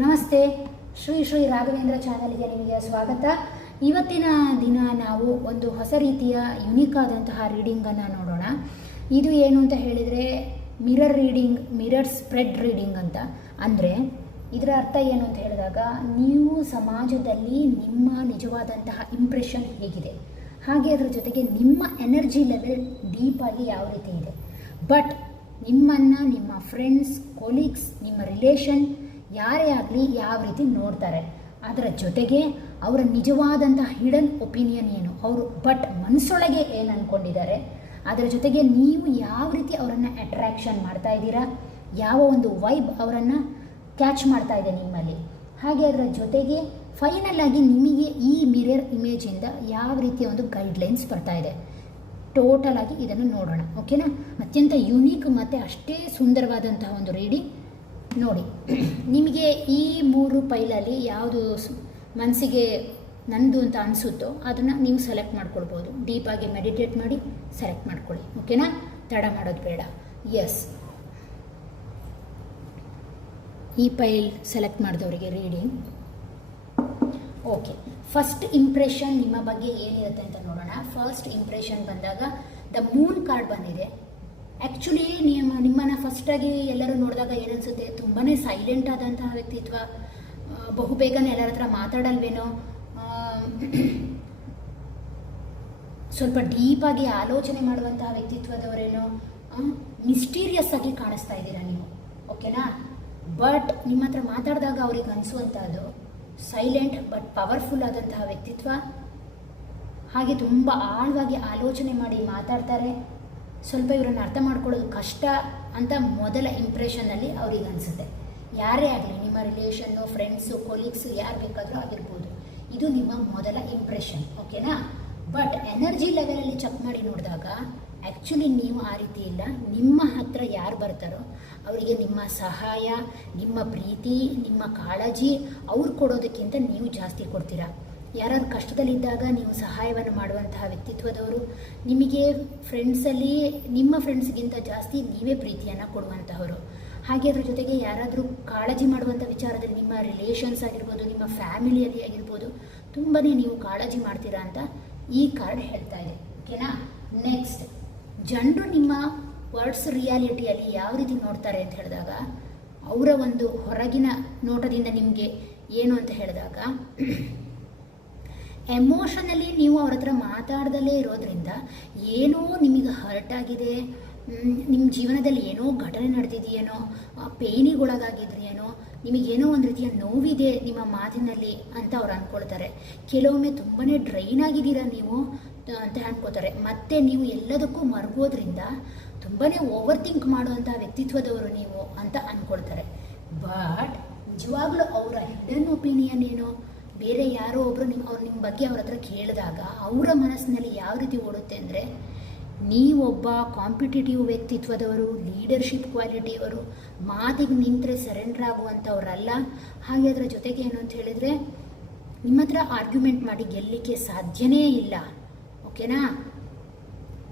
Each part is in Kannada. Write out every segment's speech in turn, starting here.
ನಮಸ್ತೆ. ಶ್ರೀ ರಾಘವೇಂದ್ರ ಚಾನಲ್ಗೆ ನಿಮಗೆ ಸ್ವಾಗತ. ಇವತ್ತಿನ ದಿನ ನಾವು ಒಂದು ಹೊಸ ರೀತಿಯ ಯುನಿಕ್ ಆದಂತಹ ರೀಡಿಂಗನ್ನು ನೋಡೋಣ. ಇದು ಏನು ಅಂತ ಹೇಳಿದರೆ mirror reading, mirror spread reading ಅಂತ. ಅಂದರೆ ಇದರ ಅರ್ಥ ಏನು ಅಂತ ಹೇಳಿದಾಗ, ನೀವು ಸಮಾಜದಲ್ಲಿ ನಿಮ್ಮ ನಿಜವಾದಂತಹ ಇಂಪ್ರೆಷನ್ ಹೇಗಿದೆ, ಹಾಗೆ ಅದರ ಜೊತೆಗೆ ನಿಮ್ಮ ಎನರ್ಜಿ ಲೆವೆಲ್ ಡೀಪಾಗಿ ಯಾವ ರೀತಿ ಇದೆ. ಬಟ್ ನಿಮ್ಮನ್ನು ನಿಮ್ಮ ಫ್ರೆಂಡ್ಸ್, ಕೊಲೀಗ್ಸ್, ನಿಮ್ಮ ರಿಲೇಷನ್ ಯಾರೇ ಆಗಲಿ ಯಾವ ರೀತಿ ನೋಡ್ತಾರೆ, ಅದರ ಜೊತೆಗೆ ಅವರ ನಿಜವಾದಂತಹ ಹಿಡನ್ ಒಪಿನಿಯನ್ ಏನು, ಅವರು ಬಟ್ ಮನಸ್ಸೊಳಗೆ ಏನು ಅಂದ್ಕೊಂಡಿದ್ದಾರೆ, ಅದರ ಜೊತೆಗೆ ನೀವು ಯಾವ ರೀತಿ ಅವರನ್ನು ಅಟ್ರ್ಯಾಕ್ಷನ್ ಮಾಡ್ತಾ ಇದ್ದೀರಾ, ಯಾವ ಒಂದು ವೈಬ್ ಅವರನ್ನು ಕ್ಯಾಚ್ ಮಾಡ್ತಾ ಇದೆ ನಿಮ್ಮಲ್ಲಿ, ಹಾಗೆ ಅದರ ಜೊತೆಗೆ ಫೈನಲ್ ಆಗಿ ನಿಮಗೆ ಈ ಮಿರರ್ ಇಮೇಜಿಂದ ಯಾವ ರೀತಿಯ ಒಂದು ಗೈಡ್ಲೈನ್ಸ್ ಬರ್ತಾ ಇದೆ. ಟೋಟಲ್ ಆಗಿ ಇದನ್ನು ನೋಡೋಣ, ಓಕೆನಾ. ಅತ್ಯಂತ ಯುನೀಕ್ ಮತ್ತು ಅಷ್ಟೇ ಸುಂದರವಾದಂತಹ ಒಂದು ರೀಡಿಂಗ್ ನೋಡಿ. ನಿಮಗೆ ಈ 3 ಫೈಲಲ್ಲಿ ಯಾವುದು ಮನಸ್ಸಿಗೆ ನಂದು ಅಂತ ಅನಿಸುತ್ತೋ ಅದನ್ನು ನೀವು ಸೆಲೆಕ್ಟ್ ಮಾಡ್ಕೊಳ್ಬೋದು. ಡೀಪಾಗಿ ಮೆಡಿಟೇಟ್ ಮಾಡಿ ಸೆಲೆಕ್ಟ್ ಮಾಡ್ಕೊಳ್ಳಿ, ಓಕೆನಾ. ತಡ ಮಾಡೋದು ಬೇಡ. ಎಸ್, ಈ ಫೈಲ್ ಸೆಲೆಕ್ಟ್ ಮಾಡಿದವರಿಗೆ ರೀಡಿಂಗ್ ಓಕೆ. ಫಸ್ಟ್ ಇಂಪ್ರೆಷನ್ ನಿಮ್ಮ ಬಗ್ಗೆ ಏನಿರುತ್ತೆ ಅಂತ ನೋಡೋಣ. ಫಸ್ಟ್ ಇಂಪ್ರೆಷನ್ ಬಂದಾಗ ದ ಮೂನ್ ಕಾರ್ಡ್ ಬಂದಿದೆ. ಆ್ಯಕ್ಚುಲಿ ನಿಮ್ಮನ್ನು ಫಸ್ಟಾಗಿ ಎಲ್ಲರೂ ನೋಡಿದಾಗ ಏನನ್ಸುತ್ತೆ, ತುಂಬಾ ಸೈಲೆಂಟ್ ಆದಂತಹ ವ್ಯಕ್ತಿತ್ವ, ಬಹುಬೇಗನೆ ಎಲ್ಲರ ಹತ್ರ ಮಾತಾಡಲ್ವೇನೋ, ಸ್ವಲ್ಪ ಡೀಪಾಗಿ ಆಲೋಚನೆ ಮಾಡುವಂತಹ ವ್ಯಕ್ತಿತ್ವದವರೇನೋ, ಮಿಸ್ಟೀರಿಯಸ್ ಆಗಿ ಕಾಣಿಸ್ತಾ ಇದ್ದೀರಾ ನೀವು, ಓಕೆನಾ. ಬಟ್ ನಿಮ್ಮ ಹತ್ರ ಮಾತಾಡಿದಾಗ ಅವ್ರಿಗೆ ಅನಿಸುವಂಥದ್ದು ಸೈಲೆಂಟ್ ಬಟ್ ಪವರ್ಫುಲ್ ಆದಂತಹ ವ್ಯಕ್ತಿತ್ವ, ಹಾಗೆ ತುಂಬ ಆಳವಾಗಿ ಆಲೋಚನೆ ಮಾಡಿ ಮಾತಾಡ್ತಾರೆ. ಸ್ವಲ್ಪ ಇವರನ್ನು ಅರ್ಥ ಮಾಡ್ಕೊಳ್ಳೋದು ಕಷ್ಟ ಅಂತ ಮೊದಲ ಇಂಪ್ರೆಷನ್ನಲ್ಲಿ ಅವ್ರಿಗೆ ಅನಿಸುತ್ತೆ. ಯಾರೇ ಆಗಲಿ, ನಿಮ್ಮ ರಿಲೇಷನ್ನು, ಫ್ರೆಂಡ್ಸು, ಕೊಲೀಗ್ಸು, ಯಾರು ಬೇಕಾದರೂ ಆಗಿರ್ಬೋದು. ಇದು ನಿಮ್ಮ ಮೊದಲ ಇಂಪ್ರೆಷನ್, ಓಕೆನಾ. ಬಟ್ ಎನರ್ಜಿ ಲೆವೆಲಲ್ಲಿ ಚೆಕ್ ಮಾಡಿ ನೋಡಿದಾಗ ಆ್ಯಕ್ಚುಲಿ ನೀವು ಆ ರೀತಿ ಇಲ್ಲ. ನಿಮ್ಮ ಹತ್ರ ಯಾರು ಬರ್ತಾರೋ ಅವರಿಗೆ ನಿಮ್ಮ ಸಹಾಯ, ನಿಮ್ಮ ಪ್ರೀತಿ, ನಿಮ್ಮ ಕಾಳಜಿ ಅವ್ರು ಕೊಡೋದಕ್ಕಿಂತ ನೀವು ಜಾಸ್ತಿ ಕೊಡ್ತೀರಾ. ಯಾರಾದ್ರು ಕಷ್ಟದಲ್ಲಿದ್ದಾಗ ನೀವು ಸಹಾಯವನ್ನು ಮಾಡುವಂತಹ ವ್ಯಕ್ತಿತ್ವದವರು. ನಿಮಗೆ ಫ್ರೆಂಡ್ಸಲ್ಲಿ ನಿಮ್ಮ ಫ್ರೆಂಡ್ಸ್ಗಿಂತ ಜಾಸ್ತಿ ನೀವೇ ಪ್ರೀತಿಯನ್ನು ಕೊಡುವಂತಹವರು. ಹಾಗೆ ಅದ್ರ ಜೊತೆಗೆ ಯಾರಾದರೂ ಕಾಳಜಿ ಮಾಡುವಂಥ ವಿಚಾರದಲ್ಲಿ ನಿಮ್ಮ ರಿಲೇಷನ್ಸ್ ಆಗಿರ್ಬೋದು, ನಿಮ್ಮ ಫ್ಯಾಮಿಲಿಯಲ್ಲಿ ಆಗಿರ್ಬೋದು, ತುಂಬಾ ನೀವು ಕಾಳಜಿ ಮಾಡ್ತೀರಾ ಅಂತ ಈ ಕಾರ್ಡ್ ಹೇಳ್ತಾ ಇದೆ, ಓಕೆನಾ. ನೆಕ್ಸ್ಟ್, ಜನರು ನಿಮ್ಮ ವರ್ಡ್ಸ್ ರಿಯಾಲಿಟಿಯಲ್ಲಿ ಯಾವ ರೀತಿ ನೋಡ್ತಾರೆ ಅಂತ ಹೇಳಿದಾಗ, ಅವರ ಒಂದು ಹೊರಗಿನ ನೋಟದಿಂದ ನಿಮಗೆ ಏನು ಅಂತ ಹೇಳಿದಾಗ, ಎಮೋಷನಲಿ ನೀವು ಅವ್ರ ಹತ್ರ ಮಾತಾಡ್ದಲೇ ಇರೋದ್ರಿಂದ ಏನೋ ನಿಮಗೆ ಹರ್ಟ್ ಆಗಿದೆ, ನಿಮ್ಮ ಜೀವನದಲ್ಲಿ ಏನೋ ಘಟನೆ ನಡೆದಿದೆಯೇನೋ, ಪೇಯ್ನಿಗೊಳಗಾಗಿದ್ರೇನೋ, ನಿಮಗೇನೋ ಒಂದು ರೀತಿಯ ನೋವಿದೆ ನಿಮ್ಮ ಮಾತಿನಲ್ಲಿ ಅಂತ ಅವ್ರು ಅಂದ್ಕೊಳ್ತಾರೆ. ಕೆಲವೊಮ್ಮೆ ತುಂಬಾ ಡ್ರೈನ್ ಆಗಿದ್ದೀರಾ ನೀವು ಅಂತ ಅನ್ಕೋತಾರೆ. ಮತ್ತು ನೀವು ಎಲ್ಲದಕ್ಕೂ ಮರ್ಗೋದ್ರಿಂದ ತುಂಬಾ ಓವರ್ ಥಿಂಕ್ ಮಾಡುವಂಥ ವ್ಯಕ್ತಿತ್ವದವರು ನೀವು ಅಂತ ಅಂದ್ಕೊಳ್ತಾರೆ. ಬಟ್ ನಿಜವಾಗ್ಲೂ ಅವರ ಹಿಡನ್ ಒಪಿನಿಯನ್ ಏನು, ಬೇರೆ ಯಾರೋ ಒಬ್ಬರು ನಿಮ್ಮ ಬಗ್ಗೆ ಅವ್ರ ಹತ್ರ ಕೇಳಿದಾಗ ಅವರ ಮನಸ್ಸಿನಲ್ಲಿ ಯಾವ ರೀತಿ ಓಡುತ್ತೆ ಅಂದರೆ, ನೀವೊಬ್ಬ ಕಾಂಪಿಟೇಟಿವ್ ವ್ಯಕ್ತಿತ್ವದವರು, ಲೀಡರ್ಶಿಪ್ ಕ್ವಾಲಿಟಿಯವರು, ಮಾತಿಗೆ ನಿಂತರೆ ಸರೆಂಡರ್ ಆಗುವಂಥವ್ರಲ್ಲ. ಹಾಗೆ ಅದರ ಜೊತೆಗೆ ಏನು ಅಂತ ಹೇಳಿದರೆ, ನಿಮ್ಮ ಹತ್ರ ಆರ್ಗ್ಯುಮೆಂಟ್ ಮಾಡಿ ಗೆಲ್ಲಲಿಕ್ಕೆ ಸಾಧ್ಯನೇ ಇಲ್ಲ, ಓಕೆನಾ.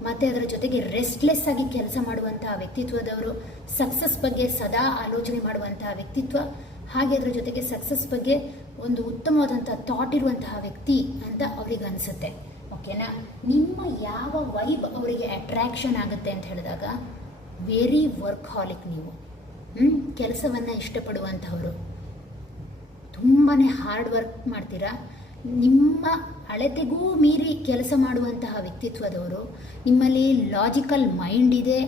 ಮತ್ತು ಅದರ ಜೊತೆಗೆ ರೆಸ್ಟ್ಲೆಸ್ ಆಗಿ ಕೆಲಸ ಮಾಡುವಂತಹ ವ್ಯಕ್ತಿತ್ವದವರು, ಸಕ್ಸಸ್ ಬಗ್ಗೆ ಸದಾ ಆಲೋಚನೆ ಮಾಡುವಂತಹ ವ್ಯಕ್ತಿತ್ವ, ಹಾಗೆ ಅದರ ಜೊತೆಗೆ ಸಕ್ಸಸ್ ಬಗ್ಗೆ ಒಂದು ಉತ್ತಮವಾದಂಥ ಥಾಟ್ ಇರುವಂತಹ ವ್ಯಕ್ತಿ ಅಂತ ಅವ್ರಿಗೆ ಅನಿಸುತ್ತೆ, ಓಕೆನಾ. ನಿಮ್ಮ ಯಾವ ವೈಬ್ ಅವರಿಗೆ ಅಟ್ರ್ಯಾಕ್ಷನ್ ಆಗುತ್ತೆ ಅಂತ ಹೇಳಿದಾಗ, ವೆರಿ ವರ್ಕ್ಹಾಲಿಕ್ ನೀವು, ಕೆಲಸವನ್ನು ಇಷ್ಟಪಡುವಂಥವರು, ತುಂಬಾ ಹಾರ್ಡ್ ವರ್ಕ್ ಮಾಡ್ತೀರಾ, ನಿಮ್ಮ ಅಳತೆಗೂ ಮೀರಿ ಕೆಲಸ ಮಾಡುವಂತಹ ವ್ಯಕ್ತಿತ್ವದವರು. ನಿಮ್ಮಲ್ಲಿ ಲಾಜಿಕಲ್ ಮೈಂಡ್ ಇದೆ,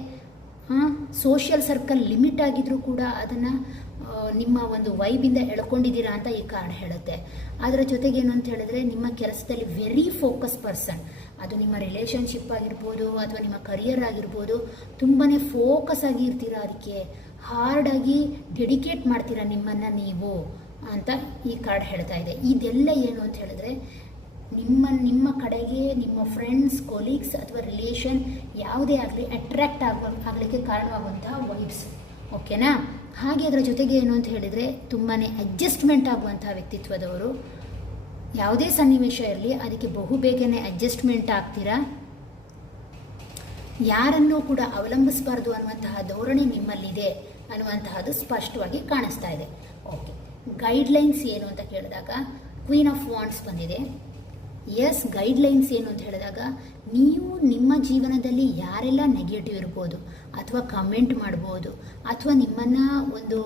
ಸೋಷಿಯಲ್ ಸರ್ಕಲ್ ಲಿಮಿಟ್ ಆಗಿದ್ರೂ ಕೂಡ ಅದನ್ನು ನಿಮ್ಮ ಒಂದು ವೈಬಿಂದ ಎಳ್ಕೊಂಡಿದ್ದೀರಾ ಅಂತ ಈ ಕಾರ್ಡ್ ಹೇಳುತ್ತೆ. ಅದರ ಜೊತೆಗೆ ಏನು ಅಂತ ಹೇಳಿದ್ರೆ, ನಿಮ್ಮ ಕೆಲಸದಲ್ಲಿ ವೆರಿ ಫೋಕಸ್ ಪರ್ಸನ್, ಅದು ನಿಮ್ಮ ರಿಲೇಷನ್ಶಿಪ್ ಆಗಿರ್ಬೋದು ಅಥವಾ ನಿಮ್ಮ ಕರಿಯರ್ ಆಗಿರ್ಬೋದು, ತುಂಬಾ ಫೋಕಸ್ ಆಗಿ ಇರ್ತೀರಾ, ಅದಕ್ಕೆ ಹಾರ್ಡಾಗಿ ಡೆಡಿಕೇಟ್ ಮಾಡ್ತೀರಾ ನಿಮ್ಮನ್ನು ನೀವು ಅಂತ ಈ ಕಾರ್ಡ್ ಹೇಳ್ತಾ ಇದೆ. ಇದೆಲ್ಲ ಏನು ಅಂತ ಹೇಳಿದ್ರೆ, ನಿಮ್ಮ ಕಡೆಗೆ ನಿಮ್ಮ ಫ್ರೆಂಡ್ಸ್, ಕೊಲೀಗ್ಸ್ ಅಥವಾ ರಿಲೇಷನ್ ಯಾವುದೇ ಆಗಲಿ ಅಟ್ರ್ಯಾಕ್ಟ್ ಆಗಲಿಕ್ಕೆ ಕಾರಣವಾಗುವಂತಹ ವೈಬ್ಸ್, ಓಕೆನಾ. ಹಾಗೆ ಅದರ ಜೊತೆಗೆ ಏನು ಅಂತ ಹೇಳಿದರೆ, ತುಂಬಾ ಅಡ್ಜಸ್ಟ್ಮೆಂಟ್ ಆಗುವಂತಹ ವ್ಯಕ್ತಿತ್ವದವರು. ಯಾವುದೇ ಸನ್ನಿವೇಶ ಇರಲಿ ಅದಕ್ಕೆ ಬಹುಬೇಗನೆ ಅಡ್ಜಸ್ಟ್ಮೆಂಟ್ ಆಗ್ತೀರಾ. ಯಾರನ್ನೂ ಕೂಡ ಅವಲಂಬಿಸಬಾರ್ದು ಅನ್ನುವಂತಹ ಧೋರಣೆ ನಿಮ್ಮಲ್ಲಿದೆ ಅನ್ನುವಂತಹದ್ದು ಸ್ಪಷ್ಟವಾಗಿ ಕಾಣಿಸ್ತಾ ಇದೆ, ಓಕೆ. ಗೈಡ್ಲೈನ್ಸ್ ಏನು ಅಂತ ಕೇಳಿದಾಗ ಕ್ವೀನ್ ಆಫ್ ವಾಂಡ್ಸ್ ಬಂದಿದೆ. ಎಸ್, ಗೈಡ್ಲೈನ್ಸ್ ಏನು ಅಂತ ಹೇಳಿದಾಗ ನೀವು ನಿಮ್ಮ ಜೀವನದಲ್ಲಿ ಯಾರೆಲ್ಲ ನೆಗೆಟಿವ್ ಇರ್ಬೋದು ಅಥವಾ ಕಮೆಂಟ್ ಮಾಡ್ಬೋದು ಅಥವಾ ನಿಮ್ಮನ್ನು ಒಂದು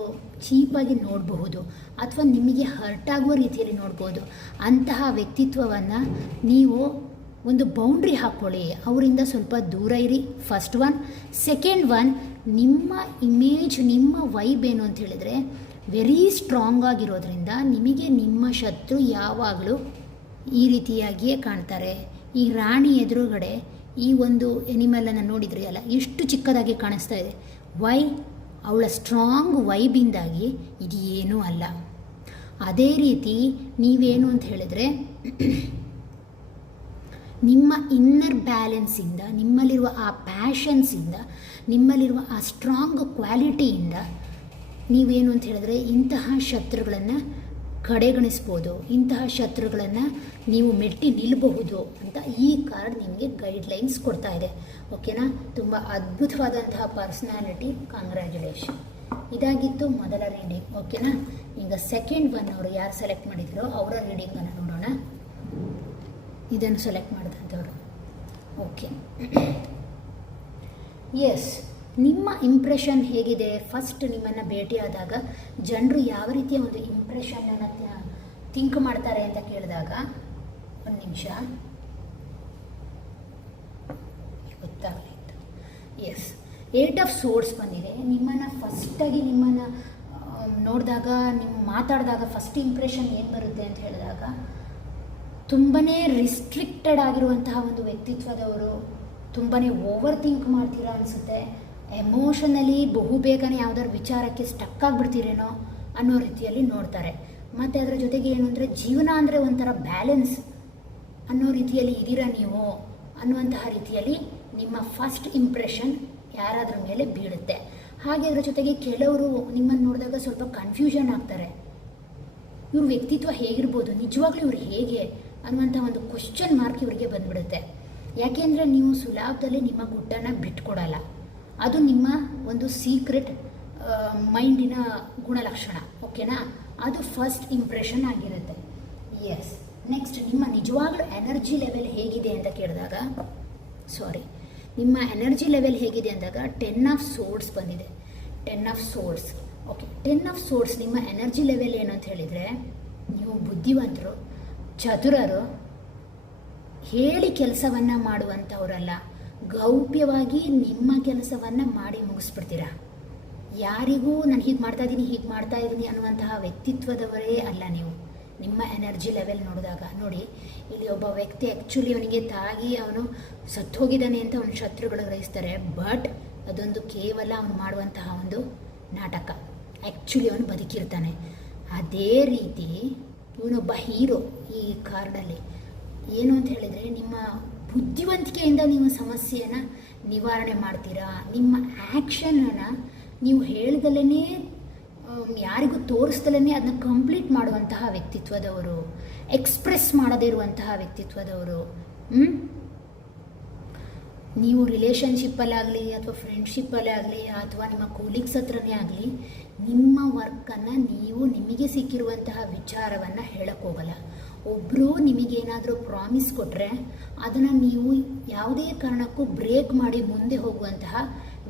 ಚೀಪಾಗಿ ನೋಡಬಹುದು ಅಥವಾ ನಿಮಗೆ ಹರ್ಟ್ ಆಗುವ ರೀತಿಯಲ್ಲಿ ನೋಡ್ಬೋದು. ಅಂತಹ ವ್ಯಕ್ತಿತ್ವವನ್ನು ನೀವು ಒಂದು ಬೌಂಡ್ರಿ ಹಾಕ್ಕೊಳ್ಳಿ, ಅವರಿಂದ ಸ್ವಲ್ಪ ದೂರ ಇರಿ. First one. ಸೆಕೆಂಡ್ ಒನ್, ನಿಮ್ಮ ಇಮೇಜ್, ನಿಮ್ಮ ವೈಬ್ ಏನು ಅಂತ ಹೇಳಿದರೆ ವೆರಿ ಸ್ಟ್ರಾಂಗ್ ಆಗಿರೋದ್ರಿಂದ ನಿಮಗೆ ನಿಮ್ಮ ಶತ್ರು ಯಾವಾಗಲೂ ಈ ರೀತಿಯಾಗಿಯೇ ಕಾಣ್ತಾರೆ. ಈ ರಾಣಿ ಎದುರುಗಡೆ ಈ ಒಂದು ಎನಿಮಲನ್ನು ನೋಡಿದ್ರಿ ಅಲ್ಲ, ಎಷ್ಟು ಚಿಕ್ಕದಾಗಿ ಕಾಣಿಸ್ತಾ ಇದೆ. ವೈ? ಅವಳ ಸ್ಟ್ರಾಂಗ್ ವೈಬಿಂದಾಗಿ ಇದು ಏನೂ ಅಲ್ಲ. ಅದೇ ರೀತಿ ನೀವೇನು ಅಂತ ಹೇಳಿದ್ರೆ ನಿಮ್ಮ ಇನ್ನರ್ ಬ್ಯಾಲೆನ್ಸಿಂದ, ನಿಮ್ಮಲ್ಲಿರುವ ಆ ಪ್ಯಾಷನ್ಸಿಂದ, ನಿಮ್ಮಲ್ಲಿರುವ ಆ ಸ್ಟ್ರಾಂಗ್ ಕ್ವಾಲಿಟಿಯಿಂದ ನೀವೇನು ಅಂತ ಹೇಳಿದ್ರೆ ಇಂತಹ ಶತ್ರುಗಳನ್ನು ಕಡೆಗಣಿಸ್ಬೋದು, ಇಂತಹ ಶತ್ರುಗಳನ್ನು ನೀವು ಮೆಟ್ಟಿ ನಿಲ್ಲಬಹುದು ಅಂತ ಈ ಕಾರ್ಡ್ ನಿಮಗೆ ಗೈಡ್ಲೈನ್ಸ್ ಕೊಡ್ತಾ ಇದೆ. ಓಕೆನಾ? ತುಂಬ ಅದ್ಭುತವಾದಂತಹ ಪರ್ಸ್ನಾಲಿಟಿ. ಕಂಗ್ರ್ಯಾಚುಲೇಷನ್. ಇದಾಗಿತ್ತು ಮೊದಲ ರೀಡಿಂಗ್. ಓಕೆನಾ? ಈಗ ಸೆಕೆಂಡ್ ಒನ್ ಅವರು ಯಾರು ಸೆಲೆಕ್ಟ್ ಮಾಡಿದ್ರು ಅವರ ರೀಡಿಂಗನ್ನು ನೋಡೋಣ. ಇದನ್ನು ಸೆಲೆಕ್ಟ್ ಮಾಡಿದಂಥವ್ರು. ಓಕೆ, ಎಸ್, ನಿಮ್ಮ ಇಂಪ್ರೆಷನ್ ಹೇಗಿದೆ? ಫಸ್ಟ್ ನಿಮ್ಮನ್ನು ಭೇಟಿಯಾದಾಗ ಜನರು ಯಾವ ರೀತಿಯ ಒಂದು ಇಂಪ್ರೆಷನನ್ನು ಥಿಂಕ್ ಮಾಡ್ತಾರೆ ಅಂತ ಕೇಳಿದಾಗ, ಒಂದು ನಿಮಿಷ ಗೊತ್ತಾಗಲಿತ್ತು. ಎಸ್, 8 ಆಫ್ ಸೋರ್ಡ್ಸ್ ಬಂದಿದೆ. ನಿಮ್ಮನ್ನು ಫಸ್ಟಾಗಿ ನಿಮ್ಮನ್ನು ನೋಡಿದಾಗ, ನಿಮ್ಮ ಮಾತಾಡಿದಾಗ ಫಸ್ಟ್ ಇಂಪ್ರೆಷನ್ ಏನು ಬರುತ್ತೆ ಅಂತ ಹೇಳಿದಾಗ ತುಂಬಾ ರಿಸ್ಟ್ರಿಕ್ಟೆಡ್ ಆಗಿರುವಂತಹ ಒಂದು ವ್ಯಕ್ತಿತ್ವದವರು, ತುಂಬಾ ಓವರ್ ಥಿಂಕ್ ಮಾಡ್ತೀರಾ ಅನಿಸುತ್ತೆ. ಎಮೋಷನಲಿ ಬೇಗನೆ ಯಾವುದಾದ್ರು ವಿಚಾರಕ್ಕೆ ಸ್ಟಕ್ ಆಗಿಬಿಡ್ತೀರೇನೋ ಅನ್ನೋ ರೀತಿಯಲ್ಲಿ ನೋಡ್ತಾರೆ. ಮತ್ತು ಅದರ ಜೊತೆಗೆ ಏನು ಅಂದರೆ ಜೀವನ ಅಂದರೆ ಒಂಥರ ಬ್ಯಾಲೆನ್ಸ್ ಅನ್ನೋ ರೀತಿಯಲ್ಲಿ ಇದ್ದೀರಾ ನೀವು ಅನ್ನುವಂತಹ ರೀತಿಯಲ್ಲಿ ನಿಮ್ಮ ಫಸ್ಟ್ ಇಂಪ್ರೆಷನ್ ಯಾರಾದ್ರ ಮೇಲೆ ಬೀಳುತ್ತೆ. ಹಾಗೆ ಅದರ ಜೊತೆಗೆ ಕೆಲವರು ನಿಮ್ಮನ್ನು ನೋಡಿದಾಗ ಸ್ವಲ್ಪ ಕನ್ಫ್ಯೂಷನ್ ಆಗ್ತಾರೆ. ಇವ್ರ ವ್ಯಕ್ತಿತ್ವ ಹೇಗಿರ್ಬೋದು, ನಿಜವಾಗ್ಲೂ ಇವ್ರು ಹೇಗೆ ಅನ್ನುವಂಥ ಒಂದು ಕ್ವಶನ್ ಮಾರ್ಕ್ ಇವರಿಗೆ ಬಂದ್ಬಿಡುತ್ತೆ. ಯಾಕೆಂದರೆ ನೀವು ಸುಲಭದಲ್ಲಿ ನಿಮ್ಮ ಗುಟ್ಟನ್ನು ಬಿಟ್ಕೊಡಲ್ಲ. ಅದು ನಿಮ್ಮ ಒಂದು ಸೀಕ್ರೆಟ್ ಮೈಂಡಿನ ಗುಣಲಕ್ಷಣ. ಓಕೆನಾ? ಅದು ಫಸ್ಟ್ ಇಂಪ್ರೆಷನ್ ಆಗಿರುತ್ತೆ. ಎಸ್, ನೆಕ್ಸ್ಟ್, ನಿಮ್ಮ ನಿಜವಾಗ್ಲೂ ಎನರ್ಜಿ ಲೆವೆಲ್ ಹೇಗಿದೆ ಅಂತ ಕೇಳಿದಾಗ, ನಿಮ್ಮ ಎನರ್ಜಿ ಲೆವೆಲ್ ಹೇಗಿದೆ ಅಂದಾಗ 10 ಆಫ್ ಸೋರ್ಡ್ಸ್ ಬಂದಿದೆ. 10 ಆಫ್ ಸೋರ್ಡ್ಸ್. ಓಕೆ, 10 ಆಫ್ ಸೋರ್ಡ್ಸ್ ನಿಮ್ಮ ಎನರ್ಜಿ ಲೆವೆಲ್ ಏನು ಅಂತ ಹೇಳಿದರೆ, ನೀವು ಬುದ್ಧಿವಂತರು, ಚತುರರು, ಹೇಳಿ ಕೆಲಸವನ್ನು ಮಾಡುವಂಥವರಲ್ಲ. ಗೌಪ್ಯವಾಗಿ ನಿಮ್ಮ ಕೆಲಸವನ್ನು ಮಾಡಿ ಮುಗಿಸ್ಬಿಡ್ತೀರಾ. ಯಾರಿಗೂ ನಾನು ಹೀಗೆ ಮಾಡ್ತಾ ಇದ್ದೀನಿ ಅನ್ನುವಂತಹ ವ್ಯಕ್ತಿತ್ವದವರೇ ಅಲ್ಲ ನೀವು. ನಿಮ್ಮ ಎನರ್ಜಿ ಲೆವೆಲ್ ನೋಡಿದಾಗ ನೋಡಿ, ಇಲ್ಲಿ ಒಬ್ಬ ವ್ಯಕ್ತಿ ಆ್ಯಕ್ಚುಲಿ ಅವನಿಗೆ ತಾಗಿ ಅವನು ಸತ್ತೋಗಿದ್ದಾನೆ ಅಂತ ಅವನ ಶತ್ರುಗಳು ಗ್ರಹಿಸ್ತಾರೆ. ಬಟ್ ಅದೊಂದು ಕೇವಲ ಅವನು ಮಾಡುವಂತಹ ಒಂದು ನಾಟಕ. ಆ್ಯಕ್ಚುಲಿ ಅವನು ಬದುಕಿರ್ತಾನೆ. ಅದೇ ರೀತಿ ಇವನೊಬ್ಬ ಹೀರೋ ಈ ಕಾರ್ಡಲ್ಲಿ. ಏನು ಅಂತ ಹೇಳಿದರೆ, ನಿಮ್ಮ ಬುದ್ಧಿವಂತಿಕೆಯಿಂದ ನೀವು ಸಮಸ್ಯೆಯನ್ನು ನಿವಾರಣೆ ಮಾಡ್ತೀರಾ. ನಿಮ್ಮ ಆ್ಯಕ್ಷನನ್ನು ನೀವು ಹೇಳ್ದಲೇ, ಯಾರಿಗೂ ತೋರಿಸ್ದಲೇ ಅದನ್ನ ಕಂಪ್ಲೀಟ್ ಮಾಡುವಂತಹ ವ್ಯಕ್ತಿತ್ವದವರು, ಎಕ್ಸ್ಪ್ರೆಸ್ ಮಾಡದೇ ಇರುವಂತಹ ವ್ಯಕ್ತಿತ್ವದವರು. ನೀವು ರಿಲೇಷನ್ಶಿಪ್ಪಲ್ಲಾಗಲಿ ಅಥವಾ ಫ್ರೆಂಡ್ಶಿಪ್ಪಲ್ಲೇ ಆಗಲಿ ಅಥವಾ ನಿಮ್ಮ ಕೂಲೀಗ್ಸ್ ಹತ್ರನೇ ಆಗಲಿ, ನಿಮ್ಮ ವರ್ಕನ್ನು ನೀವು ನಿಮಗೆ ಸಿಕ್ಕಿರುವಂತಹ ವಿಚಾರವನ್ನು ಹೇಳೋಕ್ಕೋಗಲ್ಲ. ಒಬ್ಬರು ನಿಮಗೇನಾದರೂ ಪ್ರಾಮಿಸ್ ಕೊಟ್ಟರೆ ಅದನ್ನು ನೀವು ಯಾವುದೇ ಕಾರಣಕ್ಕೂ ಬ್ರೇಕ್ ಮಾಡಿ ಮುಂದೆ ಹೋಗುವಂತಹ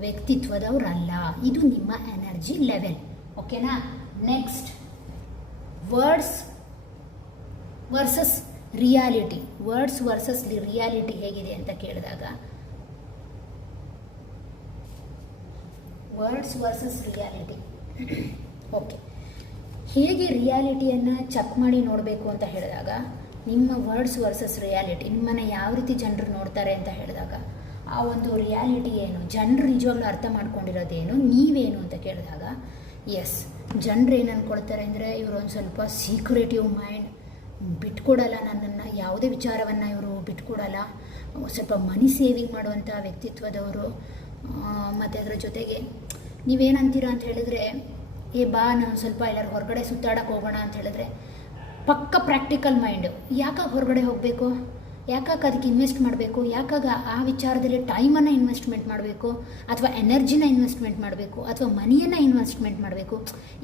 ವ್ಯಕ್ತಿತ್ವದವರಲ್ಲ. ಇದು ನಿಮ್ಮ ಎನರ್ಜಿ ಲೆವೆಲ್. ಓಕೆನಾ? Next, words versus reality. Words versus reality ಹೇಗಿದೆ ಅಂತ ಕೇಳಿದಾಗ, ವರ್ಡ್ಸ್ ವರ್ಸಸ್ ರಿಯಾಲಿಟಿ. ಓಕೆ, ಹೇಗೆ ರಿಯಾಲಿಟಿಯನ್ನು ಚೆಕ್ ಮಾಡಿ ನೋಡಬೇಕು ಅಂತ ಹೇಳಿದಾಗ, ನಿಮ್ಮ ವರ್ಡ್ಸ್ ವರ್ಸಸ್ ರಿಯಾಲಿಟಿ, ನಿಮ್ಮನ್ನು ಯಾವ ರೀತಿ ಜನರು ನೋಡ್ತಾರೆ ಅಂತ ಹೇಳಿದಾಗ, ಆ ಒಂದು ರಿಯಾಲಿಟಿ ಏನು, ಜನರು ನಿಜವಾಗ್ಲೂ ಅರ್ಥ ಮಾಡ್ಕೊಂಡಿರೋದೇನು, ನೀವೇನು ಅಂತ ಕೇಳಿದಾಗ, ಎಸ್, ಜನರು ಏನು ಅಂದ್ಕೊಳ್ತಾರೆ ಅಂದರೆ, ಇವರು ಒಂದು ಸ್ವಲ್ಪ ಸೀಕ್ರೆಟಿವ್ ಮೈಂಡ್, ಬಿಟ್ಕೊಡಲ್ಲ ನನ್ನನ್ನು, ಯಾವುದೇ ವಿಚಾರವನ್ನು ಇವರು ಬಿಟ್ಕೊಡಲ್ಲ, ಸ್ವಲ್ಪ ಮನಿ ಸೇವಿಂಗ್ ಮಾಡುವಂಥ ವ್ಯಕ್ತಿತ್ವದವರು. ಮತ್ತು ಅದರ ಜೊತೆಗೆ ನೀವೇನಂತೀರಾ ಅಂತ ಹೇಳಿದರೆ, ಬಾ ನಾವು ಸ್ವಲ್ಪ ಎಲ್ಲರೂ ಹೊರಗಡೆ ಸುತ್ತಾಡಕ್ಕೆ ಹೋಗೋಣ ಅಂತ ಹೇಳಿದ್ರೆ, ಪಕ್ಕ ಪ್ರಾಕ್ಟಿಕಲ್ ಮೈಂಡು. ಯಾಕೆ ಹೊರಗಡೆ ಹೋಗಬೇಕು, ಯಾಕಾಗ ಅದಕ್ಕೆ ಇನ್ವೆಸ್ಟ್ ಮಾಡಬೇಕು, ಯಾಕಾಗ ಆ ವಿಚಾರದಲ್ಲಿ ಟೈಮನ್ನು ಇನ್ವೆಸ್ಟ್ಮೆಂಟ್ ಮಾಡಬೇಕು, ಅಥವಾ ಎನರ್ಜಿನ ಇನ್ವೆಸ್ಟ್ಮೆಂಟ್ ಮಾಡಬೇಕು, ಅಥವಾ ಮನಿಯನ್ನು ಇನ್ವೆಸ್ಟ್ಮೆಂಟ್ ಮಾಡಬೇಕು,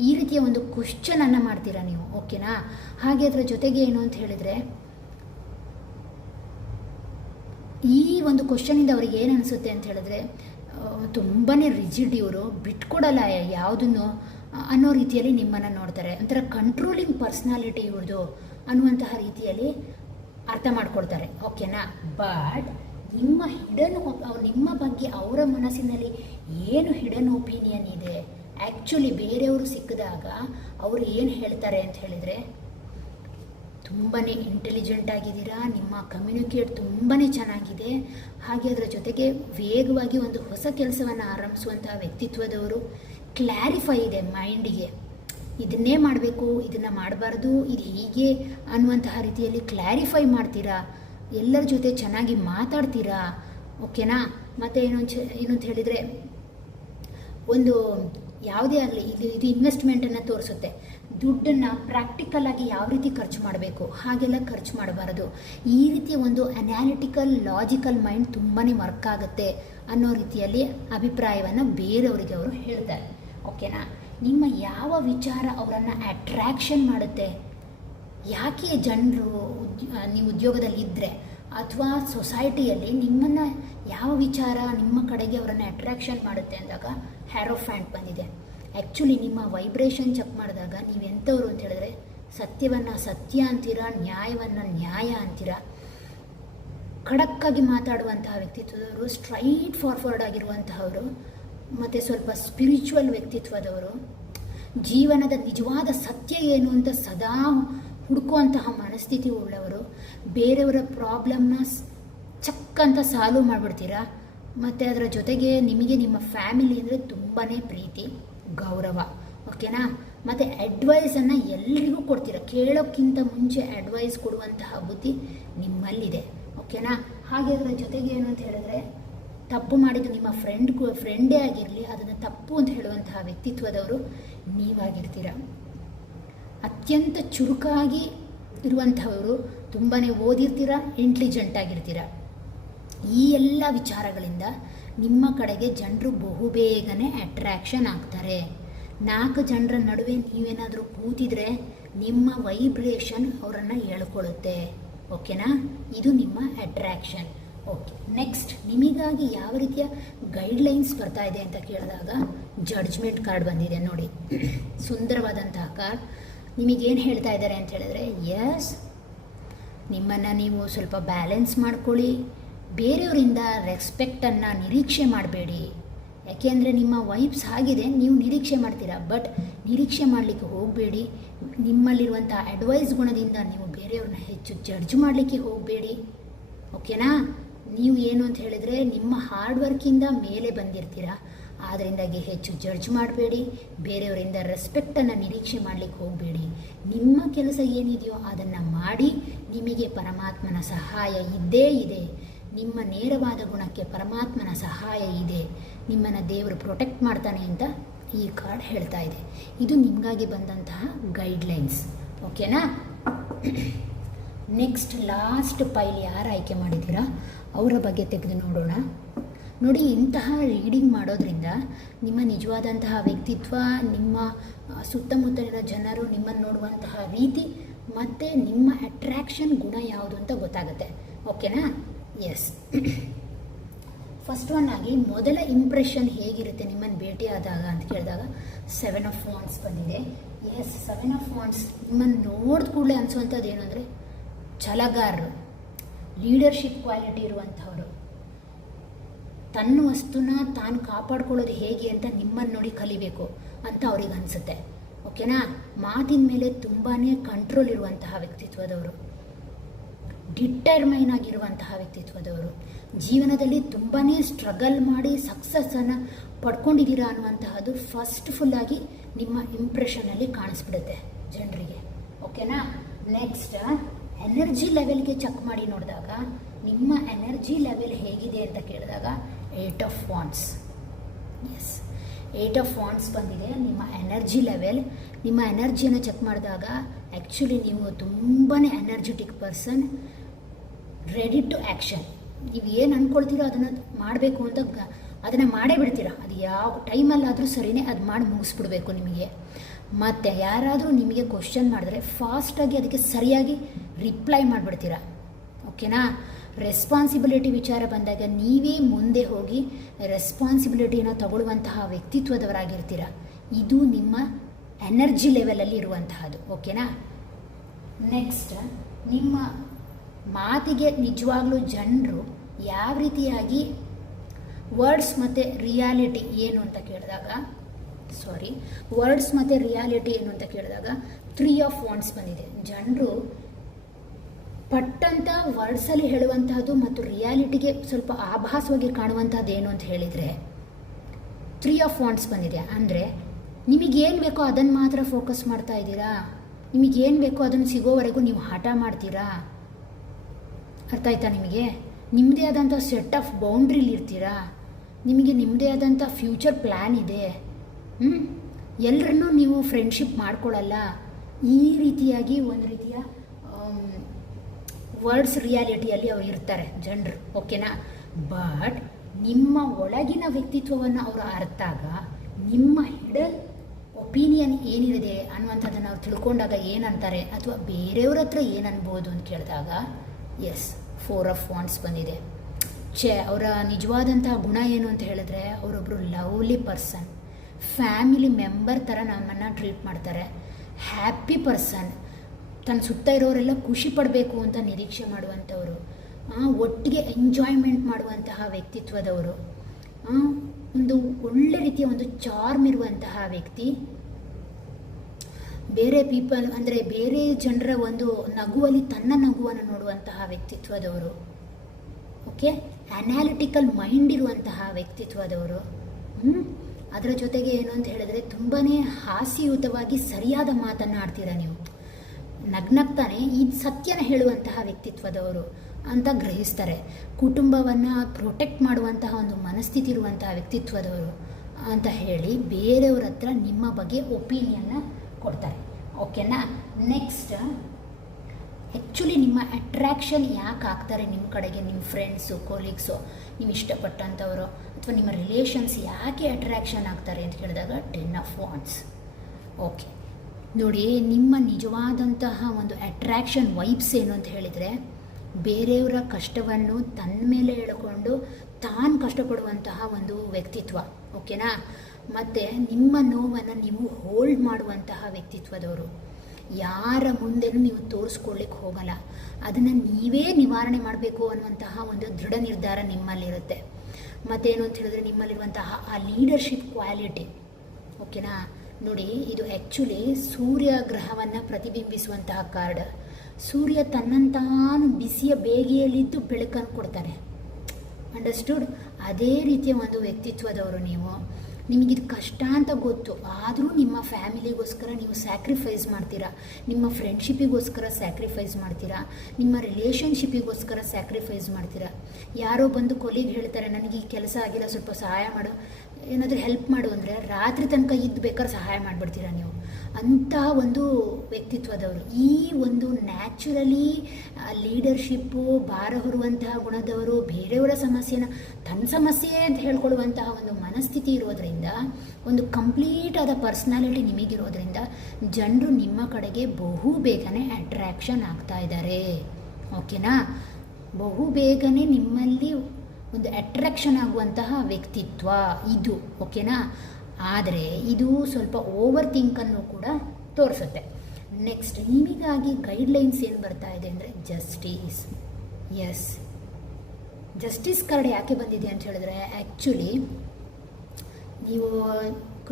ಈ ರೀತಿಯ ಒಂದು ಕ್ವಶನನ್ನು ಮಾಡ್ತೀರಾ ನೀವು. ಓಕೆನಾ? ಹಾಗೆ ಅದರ ಜೊತೆಗೆ ಏನು ಅಂತ ಹೇಳಿದರೆ, ಈ ಒಂದು ಕ್ವಶನಿಂದ ಅವ್ರಿಗೆ ಏನು ಅನಿಸುತ್ತೆ ಅಂತ ಹೇಳಿದ್ರೆ, ತುಂಬಾ ರಿಜಿಡ್, ಇವರು ಬಿಟ್ಕೊಡಲ್ಲ ಯಾವುದನ್ನು ಅನ್ನೋ ರೀತಿಯಲ್ಲಿ ನಿಮ್ಮನ್ನು ನೋಡ್ತಾರೆ. ಒಂಥರ ಕಂಟ್ರೋಲಿಂಗ್ ಪರ್ಸ್ನಾಲಿಟಿ ಇವ್ರದ್ದು ಅನ್ನುವಂತಹ ರೀತಿಯಲ್ಲಿ ಅರ್ಥ ಮಾಡ್ಕೊಳ್ತಾರೆ. ಓಕೆನಾ? ಬಟ್ ನಿಮ್ಮ ನಿಮ್ಮ ಬಗ್ಗೆ ಅವರ ಮನಸ್ಸಿನಲ್ಲಿ ಏನು ಹಿಡನ್ ಒಪಿನಿಯನ್ ಇದೆ, ಆ್ಯಕ್ಚುಲಿ ಬೇರೆಯವರು ಸಿಕ್ಕಿದಾಗ ಅವರು ಏನು ಹೇಳ್ತಾರೆ ಅಂತ ಹೇಳಿದರೆ, ತುಂಬಾ ಇಂಟೆಲಿಜೆಂಟ್ ಆಗಿದ್ದೀರಾ, ನಿಮ್ಮ ಕಮ್ಯುನಿಕೇಟ್ ತುಂಬಾ ಚೆನ್ನಾಗಿದೆ, ಹಾಗೆ ಅದರ ಜೊತೆಗೆ ವೇಗವಾಗಿ ಒಂದು ಹೊಸ ಕೆಲಸವನ್ನು ಆರಂಭಿಸುವಂತಹ ವ್ಯಕ್ತಿತ್ವದವರು, ಕ್ಲಾರಿಫೈ ಇದೆ ಮೈಂಡಿಗೆ, ಇದನ್ನೇ ಮಾಡಬೇಕು, ಇದನ್ನು ಮಾಡಬಾರ್ದು, ಇದು ಹೀಗೆ ಅನ್ನುವಂತಹ ರೀತಿಯಲ್ಲಿ ಕ್ಲಾರಿಫೈ ಮಾಡ್ತೀರಾ, ಎಲ್ಲರ ಜೊತೆ ಚೆನ್ನಾಗಿ ಮಾತಾಡ್ತೀರಾ. ಓಕೆನಾ? ಮತ್ತು ಏನು ಅಂತ ಹೇಳಿದರೆ, ಒಂದು ಯಾವುದೇ ಆಗಲಿ ಇದು ಇನ್ವೆಸ್ಟ್ಮೆಂಟನ್ನು ತೋರಿಸುತ್ತೆ. ದುಡ್ಡನ್ನು ಪ್ರಾಕ್ಟಿಕಲ್ ಆಗಿ ಯಾವ ರೀತಿ ಖರ್ಚು ಮಾಡಬೇಕು ಹಾಗೆಲ್ಲ ಖರ್ಚು ಮಾಡಬಾರದು. ಈ ರೀತಿಯ ಒಂದು ಅನಾಲಿಟಿಕಲ್ ಲಾಜಿಕಲ್ ಮೈಂಡ್ ತುಂಬಾ ವರ್ಕ್ ಆಗುತ್ತೆ ಅನ್ನೋ ರೀತಿಯಲ್ಲಿ ಅಭಿಪ್ರಾಯವನ್ನು ಬೇರೆಯವರಿಗೆ ಅವರು ಹೇಳ್ತಾರೆ. ಓಕೆನಾ? ನಿಮ್ಮ ಯಾವ ವಿಚಾರ ಅವರನ್ನು ಅಟ್ರ್ಯಾಕ್ಷನ್ ಮಾಡುತ್ತೆ, ಯಾಕೆ ಜನರು ನೀವು ಉದ್ಯೋಗದಲ್ಲಿ ಇದ್ದರೆ ಅಥವಾ ಸೊಸೈಟಿಯಲ್ಲಿ ನಿಮ್ಮನ್ನು ಯಾವ ವಿಚಾರ ನಿಮ್ಮ ಕಡೆಗೆ ಅವರನ್ನು ಅಟ್ರ್ಯಾಕ್ಷನ್ ಮಾಡುತ್ತೆ ಅಂದಾಗ ಹ್ಯಾರೋಫ್ಯಾಂಟ್ ಬಂದಿದೆ. ಆ್ಯಕ್ಚುಲಿ ನಿಮ್ಮ ವೈಬ್ರೇಷನ್ ಚೆಕ್ ಮಾಡಿದಾಗ ನೀವು ಎಂಥವ್ರು ಅಂತ ಹೇಳಿದ್ರೆ, ಸತ್ಯವನ್ನು ಸತ್ಯ ಅಂತೀರಾ, ನ್ಯಾಯವನ್ನು ನ್ಯಾಯ ಅಂತೀರಾ, ಖಡಕ್ಕಾಗಿ ಮಾತಾಡುವಂತಹ ವ್ಯಕ್ತಿತ್ವದವರು, ಸ್ಟ್ರೈಟ್ ಫಾರ್ವರ್ಡ್ ಆಗಿರುವಂತಹವರು, ಮತ್ತು ಸ್ವಲ್ಪ ಸ್ಪಿರಿಚುವಲ್ ವ್ಯಕ್ತಿತ್ವದವರು, ಜೀವನದ ನಿಜವಾದ ಸತ್ಯ ಏನು ಅಂತ ಸದಾ ಹುಡುಕುವಂತಹ ಮನಸ್ಥಿತಿ ಉಳ್ಳವರು, ಬೇರೆಯವರ ಪ್ರಾಬ್ಲಮ್ನ ಚಕ್ ಅಂತ ಸಾಲ್ವ್ ಮಾಡಿಬಿಡ್ತೀರಾ. ಮತ್ತು ಅದರ ಜೊತೆಗೆ ನಿಮಗೆ ನಿಮ್ಮ ಫ್ಯಾಮಿಲಿ ಅಂದರೆ ತುಂಬಾ ಪ್ರೀತಿ, ಗೌರವ. ಓಕೆನಾ? ಮತ್ತು ಅಡ್ವೈಸನ್ನು ಎಲ್ರಿಗೂ ಕೊಡ್ತೀರಾ, ಕೇಳೋಕ್ಕಿಂತ ಮುಂಚೆ ಅಡ್ವೈಸ್ ಕೊಡುವಂತಹ ಬುದ್ಧಿ ನಿಮ್ಮಲ್ಲಿದೆ. ಓಕೆನಾ? ಹಾಗೆ ಅದರ ಜೊತೆಗೆ ಏನು ಅಂತ ಹೇಳಿದ್ರೆ, ತಪ್ಪು ಮಾಡಿದ್ದು ನಿಮ್ಮ ಫ್ರೆಂಡೇ ಆಗಿರಲಿ, ಅದನ್ನು ತಪ್ಪು ಅಂತ ಹೇಳುವಂತಹ ವ್ಯಕ್ತಿತ್ವದವರು ನೀವಾಗಿರ್ತೀರ. ಅತ್ಯಂತ ಚುರುಕಾಗಿ ಇರುವಂಥವರು, ತುಂಬಾ ಓದಿರ್ತೀರ, ಇಂಟೆಲಿಜೆಂಟ್ ಆಗಿರ್ತೀರ. ಈ ಎಲ್ಲ ವಿಚಾರಗಳಿಂದ ನಿಮ್ಮ ಕಡೆಗೆ ಜನರು ಬಹುಬೇಗನೆ ಅಟ್ರ್ಯಾಕ್ಷನ್ ಆಗ್ತಾರೆ. 4 ಜನರ ನಡುವೆ ನೀವೇನಾದರೂ ಕೂತಿದ್ರೆ ನಿಮ್ಮ ವೈಬ್ರೇಷನ್ ಅವರನ್ನು ಹೇಳ್ಕೊಳ್ಳುತ್ತೆ. ಓಕೆನಾ? ಇದು ನಿಮ್ಮ ಅಟ್ರ್ಯಾಕ್ಷನ್. ಓಕೆ, ನೆಕ್ಸ್ಟ್ ನಿಮಗಾಗಿ ಯಾವ ರೀತಿಯ ಗೈಡ್ಲೈನ್ಸ್ ಬರ್ತಾ ಇದೆ ಅಂತ ಕೇಳಿದಾಗ ಜಡ್ಜ್ಮೆಂಟ್ ಕಾರ್ಡ್ ಬಂದಿದೆ ನೋಡಿ. ಸುಂದರವಾದಂತಹ ಕಾರ್ಡ್. ನಿಮಗೇನು ಹೇಳ್ತಾ ಇದ್ದಾರೆ ಅಂತ ಹೇಳಿದ್ರೆ, ಎಸ್, ನಿಮ್ಮನ್ನು ನೀವು ಸ್ವಲ್ಪ ಬ್ಯಾಲೆನ್ಸ್ ಮಾಡ್ಕೊಳ್ಳಿ, ಬೇರೆಯವರಿಂದ ರೆಸ್ಪೆಕ್ಟನ್ನು ನಿರೀಕ್ಷೆ ಮಾಡಬೇಡಿ. ಯಾಕೆಂದರೆ ನಿಮ್ಮ ವೈಬ್ಸ್ ಆಗಿದೆ, ನೀವು ನಿರೀಕ್ಷೆ ಮಾಡ್ತೀರಾ, ಬಟ್ ನಿರೀಕ್ಷೆ ಮಾಡಲಿಕ್ಕೆ ಹೋಗಬೇಡಿ. ನಿಮ್ಮಲ್ಲಿರುವಂಥ ಅಡ್ವೈಸ್ ಗುಣದಿಂದ ನೀವು ಬೇರೆಯವ್ರನ್ನ ಹೆಚ್ಚು ಜಡ್ಜ್ ಮಾಡಲಿಕ್ಕೆ ಹೋಗಬೇಡಿ. ಓಕೆನಾ? ನೀವು ಏನು ಅಂತ ಹೇಳಿದರೆ ನಿಮ್ಮ ಹಾರ್ಡ್ ವರ್ಕಿಂದ ಮೇಲೆ ಬಂದಿರ್ತೀರ, ಆದ್ದರಿಂದಾಗಿ ಹೆಚ್ಚು ಜಡ್ಜ್ ಮಾಡಬೇಡಿ. ಬೇರೆಯವರಿಂದ ರೆಸ್ಪೆಕ್ಟನ್ನು ನಿರೀಕ್ಷೆ ಮಾಡಲಿಕ್ಕೆ ಹೋಗಬೇಡಿ. ನಿಮ್ಮ ಕೆಲಸ ಏನಿದೆಯೋ ಅದನ್ನು ಮಾಡಿ. ನಿಮಗೆ ಪರಮಾತ್ಮನ ಸಹಾಯ ಇದ್ದೇ ಇದೆ. ನಿಮ್ಮ ನೇರವಾದ ಗುಣಕ್ಕೆ ಪರಮಾತ್ಮನ ಸಹಾಯ ಇದೆ. ನಿಮ್ಮನ್ನು ದೇವರು ಪ್ರೊಟೆಕ್ಟ್ ಮಾಡ್ತಾನೆ ಅಂತ ಈ ಕಾರ್ಡ್ ಹೇಳ್ತಾ ಇದೆ. ಇದು ನಿಮಗಾಗಿ ಬಂದಂತಹ ಗೈಡ್ಲೈನ್ಸ್. ಓಕೆನಾ? ನೆಕ್ಸ್ಟ್ ಲಾಸ್ಟ್ ಪೈಲ್ ಯಾರು ಆಯ್ಕೆ ಮಾಡಿದ್ದೀರಾ ಅವರ ಬಗ್ಗೆ ತೆಗೆದು ನೋಡೋಣ. ನೋಡಿ, ಇಂತಹ ರೀಡಿಂಗ್ ಮಾಡೋದ್ರಿಂದ ನಿಮ್ಮ ನಿಜವಾದಂತಹ ವ್ಯಕ್ತಿತ್ವ, ನಿಮ್ಮ ಸುತ್ತಮುತ್ತಲಿನ ಜನರು ನಿಮ್ಮನ್ನು ನೋಡುವಂತಹ ರೀತಿ ಮತ್ತು ನಿಮ್ಮ ಅಟ್ರ್ಯಾಕ್ಷನ್ ಗುಣ ಯಾವುದು ಅಂತ ಗೊತ್ತಾಗುತ್ತೆ. ಓಕೆನಾ? ಎಸ್. ಫಸ್ಟ್ ಒನ್ ಆಗಿ ಮೊದಲ ಇಂಪ್ರೆಷನ್ ಹೇಗಿರುತ್ತೆ ನಿಮ್ಮನ್ನು ಭೇಟಿಯಾದಾಗ ಅಂತ ಕೇಳಿದಾಗ 7 ಆಫ್ ವಾಂಡ್ಸ್ ಬಂದಿದೆ. ಎಸ್, 7 ಆಫ್ ವಾಂಡ್ಸ್ ನಿಮ್ಮನ್ನು ನೋಡಿದ ಕೂಡಲೇ ಅನಿಸುವಂಥದ್ದು ಏನು ಅಂದರೆ, ಛಲಗಾರರು, ಲೀಡರ್ಶಿಪ್ ಕ್ವಾಲಿಟಿ ಇರುವಂಥವರು, ತನ್ನ ವಸ್ತುನ ತಾನು ಕಾಪಾಡ್ಕೊಳ್ಳೋದು ಹೇಗೆ ಅಂತ ನಿಮ್ಮನ್ನು ನೋಡಿ ಕಲಿಬೇಕು ಅಂತ ಅವ್ರಿಗೆ ಅನಿಸುತ್ತೆ. ಓಕೆನಾ? ಮಾತಿನ ಮೇಲೆ ತುಂಬಾ ಕಂಟ್ರೋಲ್ ಇರುವಂತಹ ವ್ಯಕ್ತಿತ್ವದವರು, ಡಿಟರ್ಮೈನ್ ಆಗಿರುವಂತಹ ವ್ಯಕ್ತಿತ್ವದವರು, ಜೀವನದಲ್ಲಿ ತುಂಬಾ ಸ್ಟ್ರಗಲ್ ಮಾಡಿ ಸಕ್ಸಸ್ಸನ್ನು ಪಡ್ಕೊಂಡಿದ್ದೀರಾ ಅನ್ನುವಂತಹದ್ದು ಫುಲ್ಲಾಗಿ ನಿಮ್ಮ ಇಂಪ್ರೆಷನಲ್ಲಿ ಕಾಣಿಸ್ಬಿಡುತ್ತೆ ಜನರಿಗೆ. ಓಕೆನಾ? ನೆಕ್ಸ್ಟ್ ಎನರ್ಜಿ ಲೆವೆಲ್ಗೆ ಚೆಕ್ ಮಾಡಿ ನೋಡಿದಾಗ ನಿಮ್ಮ ಎನರ್ಜಿ ಲೆವೆಲ್ ಹೇಗಿದೆ ಅಂತ ಕೇಳಿದಾಗ 8 of wands. Yes, 8 of wands ಬಂದಿದೆ. ನಿಮ್ಮ ಎನರ್ಜಿ ಲೆವೆಲ್, ನಿಮ್ಮ ಎನರ್ಜಿಯನ್ನು ಚೆಕ್ ಮಾಡಿದಾಗ ಆ್ಯಕ್ಚುಲಿ ನೀವು ತುಂಬಾ energetic person, ready to action. ನೀವು ಏನು ಅಂದ್ಕೊಳ್ತೀರೋ ಅದನ್ನು ಮಾಡಬೇಕು ಅಂತ ಅದನ್ನು ಮಾಡೇ ಬಿಡ್ತೀರಾ. ಅದು ಯಾವ ಟೈಮಲ್ಲಾದರೂ ಸರಿಯೇ ಅದು ಮಾಡಿ ಮುಗಿಸ್ಬಿಡ್ಬೇಕು ನಿಮಗೆ. ಮತ್ತು ಯಾರಾದರೂ ನಿಮಗೆ ಕ್ವಶನ್ ಮಾಡಿದ್ರೆ ಫಾಸ್ಟಾಗಿ ಅದಕ್ಕೆ ಸರಿಯಾಗಿ ರಿಪ್ಲೈ ಮಾಡಿಬಿಡ್ತೀರಾ. ಓಕೆನಾ? ರೆಸ್ಪಾನ್ಸಿಬಿಲಿಟಿ ವಿಚಾರ ಬಂದಾಗ ನೀವೇ ಮುಂದೆ ಹೋಗಿ ರೆಸ್ಪಾನ್ಸಿಬಿಲಿಟಿನ ತಗೊಳ್ಳುವಂತಹ ವ್ಯಕ್ತಿತ್ವದವರಾಗಿರ್ತೀರ. ಇದು ನಿಮ್ಮ ಎನರ್ಜಿ ಲೆವೆಲಲ್ಲಿ ಇರುವಂತಹದ್ದು. ಓಕೆನಾ? ನೆಕ್ಸ್ಟ್, ನಿಮ್ಮ ಮಾತಿಗೆ ನಿಜವಾಗ್ಲೂ ಜನರು ಯಾವ ರೀತಿಯಾಗಿ ವರ್ಡ್ಸ್ ಮತ್ತು ರಿಯಾಲಿಟಿ ಏನು ಅಂತ ಕೇಳಿದಾಗ ವರ್ಡ್ಸ್ ಮತ್ತು ರಿಯಾಲಿಟಿ ಏನು ಅಂತ ಕೇಳಿದಾಗ 3 ಆಫ್ ವಾಂಡ್ಸ್ ಬಂದಿದೆ. ಜನರು ಪಟ್ಟಂತ ವರ್ಡ್ಸಲ್ಲಿ ಹೇಳುವಂತಹದ್ದು ಮತ್ತು ರಿಯಾಲಿಟಿಗೆ ಸ್ವಲ್ಪ ಆಭಾಸವಾಗಿ ಕಾಣುವಂಥದ್ದು ಏನು ಅಂತ ಹೇಳಿದರೆ 3 ಆಫ್ ವಾಂಡ್ಸ್ ಬಂದಿದೆ. ಅಂದರೆ ನಿಮಗೇನು ಬೇಕೋ ಅದನ್ನು ಮಾತ್ರ ಫೋಕಸ್ ಮಾಡ್ತಾ ಇದ್ದೀರಾ. ನಿಮಗೇನು ಬೇಕೋ ಅದನ್ನು ಸಿಗೋವರೆಗೂ ನೀವು ಹಠ ಮಾಡ್ತೀರಾ. ಅರ್ಥ ಆಯ್ತಾ ನಿಮಗೆ? ನಿಮ್ಮದೇ ಆದಂಥ ಸೆಟ್ ಆಫ್ ಬೌಂಡ್ರಿಲಿ ಇರ್ತೀರಾ. ನಿಮಗೆ ನಿಮ್ಮದೇ ಆದಂಥ ಫ್ಯೂಚರ್ ಪ್ಲ್ಯಾನ್ ಇದೆ. ಎಲ್ಲರನ್ನೂ ನೀವು ಫ್ರೆಂಡ್ಶಿಪ್ ಮಾಡ್ಕೊಳ್ಳಲ್ಲ. ಈ ರೀತಿಯಾಗಿ ಒಂದು ರೀತಿಯ ವರ್ಡ್ಸ್ ರಿಯಾಲಿಟಿಯಲ್ಲಿ ಅವ್ರು ಇರ್ತಾರೆ ಜನರು. ಓಕೆನಾ? ಬಟ್ ನಿಮ್ಮ ಒಳಗಿನ ವ್ಯಕ್ತಿತ್ವವನ್ನು ಅವರು ಅರ್ಥಾಗ ನಿಮ್ಮ ಹಿಡನ್ ಒಪಿನಿಯನ್ ಏನಿದೆ ಅನ್ನುವಂಥದ್ದನ್ನು ಅವ್ರು ತಿಳ್ಕೊಂಡಾಗ ಏನಂತಾರೆ ಅಥವಾ ಬೇರೆಯವ್ರ ಹತ್ರ ಏನು ಅನ್ಬೋದು ಅಂತ ಕೇಳಿದಾಗ 4 ಆಫ್ ವಾಂಡ್ಸ್ ಬಂದಿದೆ. ಅವರ ನಿಜವಾದಂತಹ ಗುಣ ಏನು ಅಂತ ಹೇಳಿದ್ರೆ ಅವರೊಬ್ಬರು ಲವ್ಲಿ ಪರ್ಸನ್, ಫ್ಯಾಮಿಲಿ ಮೆಂಬರ್ ಥರ ನಮ್ಮನ್ನು ಟ್ರೀಟ್ ಮಾಡ್ತಾರೆ. ಹ್ಯಾಪಿ ಪರ್ಸನ್, ತನ್ನ ಸುತ್ತ ಇರೋರೆಲ್ಲ ಖುಷಿ ಪಡಬೇಕು ಅಂತ ನಿರೀಕ್ಷೆ ಮಾಡುವಂಥವರು, ಒಟ್ಟಿಗೆ ಎಂಜಾಯ್ಮೆಂಟ್ ಮಾಡುವಂತಹ ವ್ಯಕ್ತಿತ್ವದವರು, ಒಂದು ಒಳ್ಳೆ ರೀತಿಯ ಒಂದು ಚಾರ್ಮ್ ಇರುವಂತಹ ವ್ಯಕ್ತಿ. ಬೇರೆ ಪೀಪಲ್ ಅಂದರೆ ಬೇರೆ ಜನರ ಒಂದು ನಗುವಲ್ಲಿ ತನ್ನ ನಗುವನ್ನು ನೋಡುವಂತಹ ವ್ಯಕ್ತಿತ್ವದವರು. ಓಕೆ, ಅನಾಲಿಟಿಕಲ್ ಮೈಂಡ್ ಇರುವಂತಹ ವ್ಯಕ್ತಿತ್ವದವರು. ಅದರ ಜೊತೆಗೆ ಏನು ಅಂತ ಹೇಳಿದ್ರೆ ತುಂಬಾ ಹಾಸ್ಯಯುತವಾಗಿ ಸರಿಯಾದ ಮಾತನ್ನು ಆಡ್ತೀರಾ ನೀವು. ನಗ್ನಗ್ತಾನೆ ಈ ಸತ್ಯನ ಹೇಳುವಂತಹ ವ್ಯಕ್ತಿತ್ವದವರು ಅಂತ ಗ್ರಹಿಸ್ತಾರೆ. ಕುಟುಂಬವನ್ನು ಪ್ರೊಟೆಕ್ಟ್ ಮಾಡುವಂತಹ ಒಂದು ಮನಸ್ಥಿತಿ ಇರುವಂತಹ ವ್ಯಕ್ತಿತ್ವದವರು ಅಂತ ಹೇಳಿ ಬೇರೆಯವ್ರ ಹತ್ರ ನಿಮ್ಮ ಬಗ್ಗೆ ಒಪಿನಿಯನ್ನ ಕೊಡ್ತಾರೆ. ಓಕೆನಾ? ನೆಕ್ಸ್ಟ್, ಆ್ಯಕ್ಚುಲಿ ನಿಮ್ಮ ಅಟ್ರ್ಯಾಕ್ಷನ್ ಯಾಕೆ ಆಗ್ತಾರೆ ನಿಮ್ಮ ಕಡೆಗೆ? ನಿಮ್ಮ ಫ್ರೆಂಡ್ಸು, ಕೊಲೀಗ್ಸು, ನೀವು ಇಷ್ಟಪಟ್ಟಂಥವರು ಅಥವಾ ನಿಮ್ಮ ರಿಲೇಷನ್ಸ್ ಯಾಕೆ ಅಟ್ರ್ಯಾಕ್ಷನ್ ಆಗ್ತಾರೆ ಅಂತ ಹೇಳಿದಾಗ 10 ಆಫ್ ವಾಂಡ್ಸ್. ಓಕೆ, ನೋಡಿ, ನಿಮ್ಮ ನಿಜವಾದಂತಹ ಒಂದು ಅಟ್ರ್ಯಾಕ್ಷನ್ ವೈಬ್ಸ್ ಏನು ಅಂತ ಹೇಳಿದರೆ ಬೇರೆಯವರ ಕಷ್ಟವನ್ನು ತನ್ನ ಮೇಲೆ ಎಳ್ಕೊಂಡು ತಾನು ಕಷ್ಟಪಡುವಂತಹ ಒಂದು ವ್ಯಕ್ತಿತ್ವ. ಓಕೆನಾ? ಮತ್ತು ನಿಮ್ಮ ನೋವನ್ನು ನೀವು ಹೋಲ್ಡ್ ಮಾಡುವಂತಹ ವ್ಯಕ್ತಿತ್ವದವರು. ಯಾರ ಮುಂದೆನೂ ನೀವು ತೋರಿಸ್ಕೊಳ್ಳಿಕ್ಕೆ ಹೋಗಲ್ಲ. ಅದನ್ನು ನೀವೇ ನಿವಾರಣೆ ಮಾಡಬೇಕು ಅನ್ನುವಂತಹ ಒಂದು ದೃಢ ನಿರ್ಧಾರ ನಿಮ್ಮಲ್ಲಿರುತ್ತೆ. ಮತ್ತೇನು ಅಂತ ಹೇಳಿದ್ರೆ ನಿಮ್ಮಲ್ಲಿರುವಂತಹ ಆ ಲೀಡರ್ಶಿಪ್ ಕ್ವಾಲಿಟಿ. ಓಕೆನಾ? ನೋಡಿ, ಇದು ಆ್ಯಕ್ಚುಲಿ ಸೂರ್ಯ ಗ್ರಹವನ್ನು ಪ್ರತಿಬಿಂಬಿಸುವಂತಹ ಕಾರ್ಡ್. ಸೂರ್ಯ ತನ್ನಂತಾನು ಬಿಸಿಯ ಬೇಗೆಯಲ್ಲಿದ್ದು ಬೆಳಕನ್ನು ಕೊಡ್ತಾನೆ. ಅಂಡರ್ಸ್ಟುಡ್? ಅದೇ ರೀತಿಯ ಒಂದು ವ್ಯಕ್ತಿತ್ವದವರು ನೀವು. ನಿಮಗಿದು ಕಷ್ಟ ಅಂತ ಗೊತ್ತು, ಆದರೂ ನಿಮ್ಮ ಫ್ಯಾಮಿಲಿಗೋಸ್ಕರ ನೀವು ಸ್ಯಾಕ್ರಿಫೈಸ್ ಮಾಡ್ತೀರಾ, ನಿಮ್ಮ ಫ್ರೆಂಡ್ಶಿಪ್ಪಿಗೋಸ್ಕರ ಸ್ಯಾಕ್ರಿಫೈಸ್ ಮಾಡ್ತೀರಾ, ನಿಮ್ಮ ರಿಲೇಷನ್ಶಿಪ್ಪಿಗೋಸ್ಕರ ಸ್ಯಾಕ್ರಿಫೈಸ್ ಮಾಡ್ತೀರಾ. ಯಾರೋ ಬಂದು ಕೊಲೀಗ್ ಹೇಳ್ತಾರೆ ನನಗೆ ಈ ಕೆಲಸ ಆಗಿಲ್ಲ, ಸ್ವಲ್ಪ ಸಹಾಯ ಮಾಡು, ಏನಾದರೂ ಹೆಲ್ಪ್ ಮಾಡು ಅಂದರೆ ರಾತ್ರಿ ತನಕ ಇದ್ದು ಬೇಕಾದ್ರೆ ಸಹಾಯ ಮಾಡಿಬಿಡ್ತೀರಾ ನೀವು. ಅಂತಹ ಒಂದು ವ್ಯಕ್ತಿತ್ವದವರು. ಈ ಒಂದು ನ್ಯಾಚುರಲಿ ಲೀಡರ್ಶಿಪ್ಪು, ಭಾರ ಹೊರುವಂತಹ ಗುಣದವರು, ಬೇರೆಯವರ ಸಮಸ್ಯೆನ ತನ್ನ ಸಮಸ್ಯೆ ಅಂತ ಹೇಳ್ಕೊಳ್ಳುವಂತಹ ಒಂದು ಮನಸ್ಥಿತಿ ಇರೋದರಿಂದ, ಒಂದು ಕಂಪ್ಲೀಟ್ ಆದ ಪರ್ಸ್ನಾಲಿಟಿ ನಿಮಗಿರೋದ್ರಿಂದ ಜನರು ನಿಮ್ಮ ಕಡೆಗೆ ಬಹು ಬೇಗನೆ ಅಟ್ರ್ಯಾಕ್ಷನ್ ಆಗ್ತಾ ಇದ್ದಾರೆ. ಓಕೆನಾ? ಬಹು ಬೇಗನೆ ನಿಮ್ಮಲ್ಲಿ ಒಂದು ಅಟ್ರಾಕ್ಷನ್ ಆಗುವಂತಹ ವ್ಯಕ್ತಿತ್ವ ಇದು. ಓಕೆನಾ? ಆದರೆ ಇದು ಸ್ವಲ್ಪ ಓವರ್ ಥಿಂಕನ್ನು ಕೂಡ ತೋರಿಸುತ್ತೆ. ನೆಕ್ಸ್ಟ್, ನಿಮಗಾಗಿ ಗೈಡ್ಲೈನ್ಸ್ ಏನು ಬರ್ತಾ ಇದೆ ಅಂದರೆ ಜಸ್ಟಿಸ್. ಜಸ್ಟಿಸ್ ಕಾರ್ಡ್ ಯಾಕೆ ಬಂದಿದೆ ಅಂತ ಹೇಳಿದ್ರೆ ಆ್ಯಕ್ಚುಲಿ ನೀವು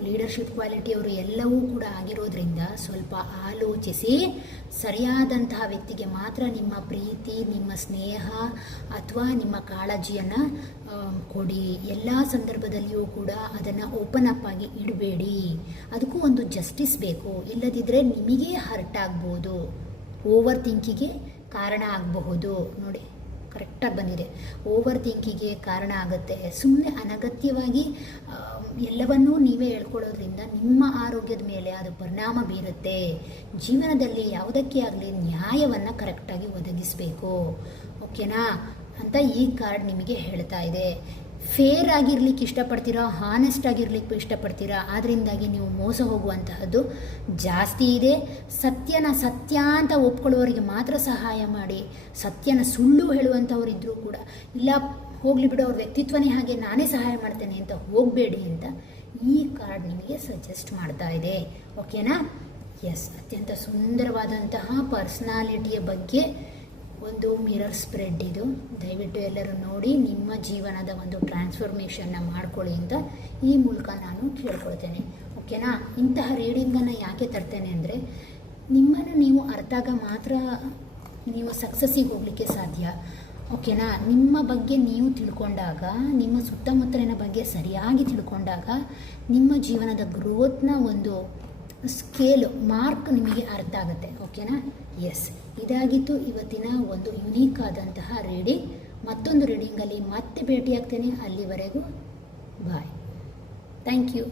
ಲೀಡರ್ಶಿಪ್ ಕ್ವಾಲಿಟಿಯವರು ಎಲ್ಲವೂ ಕೂಡ ಆಗಿರೋದ್ರಿಂದ ಸ್ವಲ್ಪ ಆಲೋಚಿಸಿ ಸರಿಯಾದಂತಹ ವ್ಯಕ್ತಿಗೆ ಮಾತ್ರ ನಿಮ್ಮ ಪ್ರೀತಿ, ನಿಮ್ಮ ಸ್ನೇಹ ಅಥವಾ ನಿಮ್ಮ ಕಾಳಜಿಯನ್ನು ಕೊಡಿ. ಎಲ್ಲ ಸಂದರ್ಭದಲ್ಲಿಯೂ ಕೂಡ ಅದನ್ನು ಓಪನ್ ಅಪ್ ಆಗಿ ಇಡಬೇಡಿ. ಅದಕ್ಕೂ ಒಂದು ಜಸ್ಟಿಸ್ ಬೇಕು. ಇಲ್ಲದಿದ್ದರೆ ನಿಮಗೇ ಹರ್ಟ್ ಆಗ್ಬೋದು, ಓವರ್ ಥಿಂಕಿಗೆ ಕಾರಣ ಆಗಬಹುದು. ನೋಡಿ, ಕರೆಕ್ಟಾಗಿ ಬಂದಿದೆ. ಓವರ್ ಥಿಂಕಿಗೆ ಕಾರಣ ಆಗುತ್ತೆ. ಸುಮ್ಮನೆ ಅನಗತ್ಯವಾಗಿ ಎಲ್ಲವನ್ನೂ ನೀವೇ ಹೇಳ್ಕೊಳ್ಳೋದ್ರಿಂದ ನಿಮ್ಮ ಆರೋಗ್ಯದ ಮೇಲೆ ಅದು ಪರಿಣಾಮ ಬೀರುತ್ತೆ. ಜೀವನದಲ್ಲಿ ಯಾವುದಕ್ಕೆ ಆಗಲಿ ನ್ಯಾಯವನ್ನು ಕರೆಕ್ಟಾಗಿ ಒದಗಿಸಬೇಕು, ಓಕೆನಾ ಅಂತ ಈ ಕಾರ್ಡ್ ನಿಮಗೆ ಹೇಳ್ತಾ ಇದೆ. ಫೇರ್ ಆಗಿರ್ಲಿಕ್ಕೆ ಇಷ್ಟಪಡ್ತೀರಾ, ಹಾನೆಸ್ಟ್ ಆಗಿರ್ಲಿಕ್ಕೆ ಇಷ್ಟಪಡ್ತೀರಾ, ಅದರಿಂದಾಗಿ ನೀವು ಮೋಸ ಹೋಗುವಂತಹದ್ದು ಜಾಸ್ತಿ ಇದೆ. ಸತ್ಯನ ಸತ್ಯ ಅಂತ ಒಪ್ಕೊಳ್ಳೋರಿಗೆ ಮಾತ್ರ ಸಹಾಯ ಮಾಡಿ. ಸತ್ಯನ ಸುಳ್ಳು ಹೇಳುವಂಥವ್ರು ಇದ್ದರೂ ಕೂಡ ಇಲ್ಲ ಹೋಗಲಿ ಬಿಡು ಅವ್ರ ವ್ಯಕ್ತಿತ್ವನೇ ಹಾಗೆ ನಾನೇ ಸಹಾಯ ಮಾಡ್ತೇನೆ ಅಂತ ಹೋಗಬೇಡಿ ಅಂತ ಈ ಕಾರ್ಡ್ ನಿಮಗೆ ಸಜೆಸ್ಟ್ ಮಾಡ್ತಾ ಇದೆ, ಓಕೆನಾ. ಎಸ್, ಅತ್ಯಂತ ಸುಂದರವಾದಂತಹ ಪರ್ಸ್ನಾಲಿಟಿಯ ಬಗ್ಗೆ ಒಂದು ಮಿರರ್ ಸ್ಪ್ರೆಡ್ ಇದು. ದಯವಿಟ್ಟು ಎಲ್ಲರೂ ನೋಡಿ ನಿಮ್ಮ ಜೀವನದ ಒಂದು ಟ್ರಾನ್ಸ್ಫಾರ್ಮೇಷನ್ನ ಮಾಡ್ಕೊಳ್ಳಿ ಅಂತ ಈ ಮೂಲಕ ನಾನು ಕೇಳ್ಕೊಳ್ತೇನೆ, ಓಕೆನಾ. ಇಂತಹ ರೀಡಿಂಗನ್ನು ಯಾಕೆ ತರ್ತೇನೆ ಅಂದರೆ ನಿಮ್ಮನ್ನು ನೀವು ಅರ್ಥಾಗ ಮಾತ್ರ ನೀವು ಸಕ್ಸಸ್ಸಿಗೆ ಹೋಗಲಿಕ್ಕೆ ಸಾಧ್ಯ, ಓಕೆನಾ. ನಿಮ್ಮ ಬಗ್ಗೆ ನೀವು ತಿಳ್ಕೊಂಡಾಗ, ನಿಮ್ಮ ಸುತ್ತಮುತ್ತಲಿನ ಬಗ್ಗೆ ಸರಿಯಾಗಿ ತಿಳ್ಕೊಂಡಾಗ ನಿಮ್ಮ ಜೀವನದ ಗ್ರೋತ್ನ ಒಂದು ಸ್ಕೇಲು ಮಾರ್ಕ್ ನಿಮಗೆ ಅರ್ಥ ಆಗುತ್ತೆ, ಓಕೆನಾ. ಎಸ್, ಇದಾಗಿತ್ತು ಇವತ್ತಿನ ಒಂದು ಯುನೀಕ್ ಆದಂತಹ ರೀಡಿಂಗ್. ಮತ್ತೊಂದು ರೀಡಿಂಗಲ್ಲಿ ಮತ್ತೆ ಭೇಟಿಯಾಗ್ತೇನೆ. ಅಲ್ಲಿವರೆಗೂ ಬಾಯ್, ಥ್ಯಾಂಕ್ ಯು.